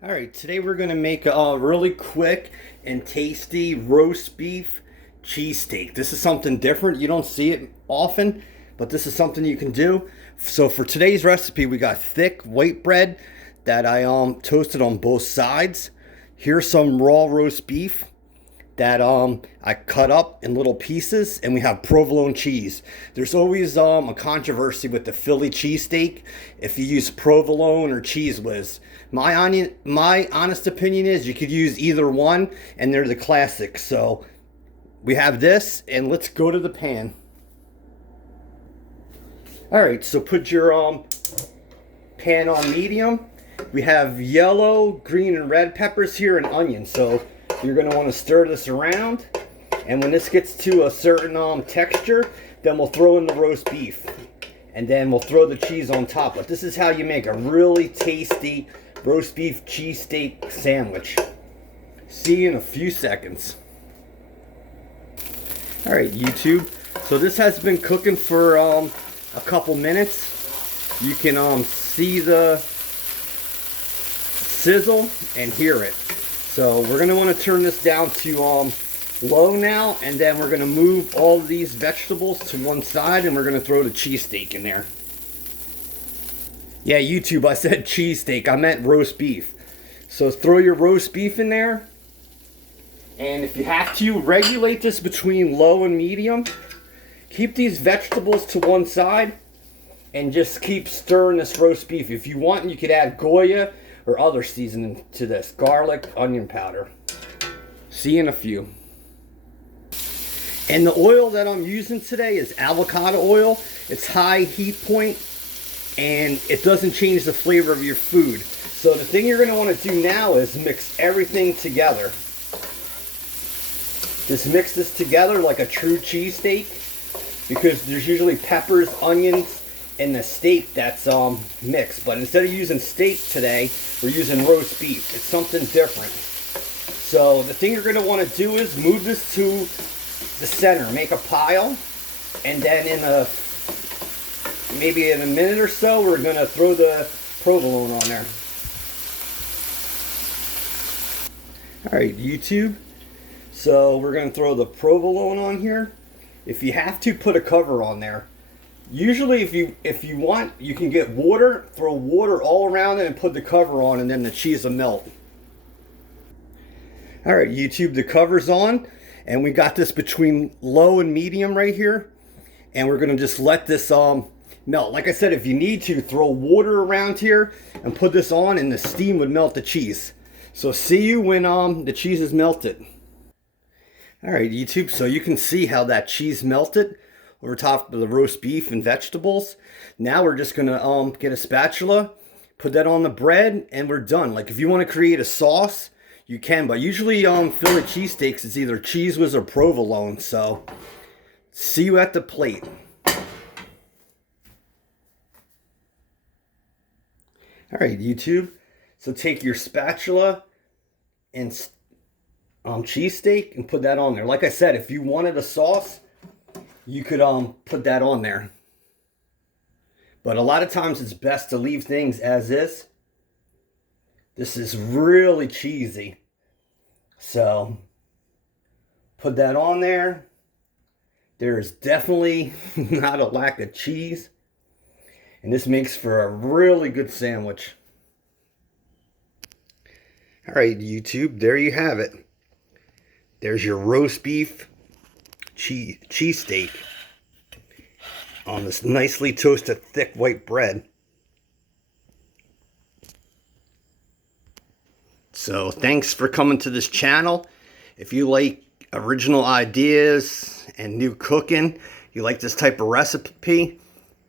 All right, today we're going to make a really quick and tasty roast beef cheesesteak. This is something different. You don't see it often, but this is something you can do. So for today's recipe, we got thick white bread that I toasted on both sides. Here's some raw roast beef that I cut up in little pieces, and we have provolone cheese. There's always a controversy with the Philly cheesesteak if you use provolone or cheese whiz. My honest opinion is you could use either one, and they're the classic. So we have this, and let's go to the pan. All right, so put your pan on medium. We have yellow, green, and red peppers here, and onions. So you're going to want to stir this around, and when this gets to a certain texture, then we'll throw in the roast beef, and then we'll throw the cheese on top. But this is how you make a really tasty roast beef cheesesteak sandwich. See you in a few seconds. All right, YouTube. So this has been cooking for a couple minutes. You can see the sizzle and hear it. So we're going to want to turn this down to low now, and then we're going to move all these vegetables to one side, and we're going to throw the cheesesteak in there. Yeah, YouTube, I said cheesesteak. I meant roast beef. So throw your roast beef in there, and if you have to, regulate this between low and medium. Keep these vegetables to one side, and just keep stirring this roast beef. If you want, you could add Goya or other seasoning to this. Garlic, onion powder. See you in a few. And the oil that I'm using today is avocado oil. It's high heat point, and it doesn't change the flavor of your food. So the thing you're going to want to do now is mix everything together. Just mix this together like a true cheesesteak, because there's usually peppers, onions, in the steak that's mixed. But instead of using steak today, we're using roast beef. It's something different. So the thing you're going to want to do is move this to the center, make a pile, and then maybe in a minute or so, we're going to throw the provolone on there. All right, YouTube. So we're going to throw the provolone on here. If you have to, put a cover on there. Usually if you want, you can get water, throw water all around it and put the cover on, and then the cheese will melt. All right, YouTube, the cover's on, and we got this between low and medium right here, and we're going to just let this melt. Like I said, if you need to, throw water around here and put this on, and the steam would melt the cheese. So see you when the cheese is melted. All right, YouTube, so you can see how that cheese melted over top of the roast beef and vegetables. Now we're just gonna get a spatula, put that on the bread, and we're done. Like if you want to create a sauce, you can, but usually Philly cheesesteaks is either cheese whiz or provolone. So see you at the plate. All right, YouTube. So take your spatula and cheesesteak and put that on there. Like I said, if you wanted a sauce, you could put that on there. But a lot of times it's best to leave things as is. This is really cheesy. So put that on there. There is definitely not a lack of cheese. And this makes for a really good sandwich. All right, YouTube, there you have it. There's your roast beef cheesesteak on this nicely toasted thick white bread. So thanks for coming to this channel. If you like original ideas and new cooking, you like this type of recipe,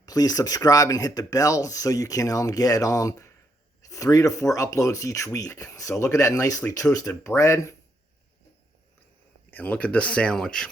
please subscribe and hit the bell so you can get 3 to 4 uploads each week. So look at that nicely toasted bread, and look at this sandwich.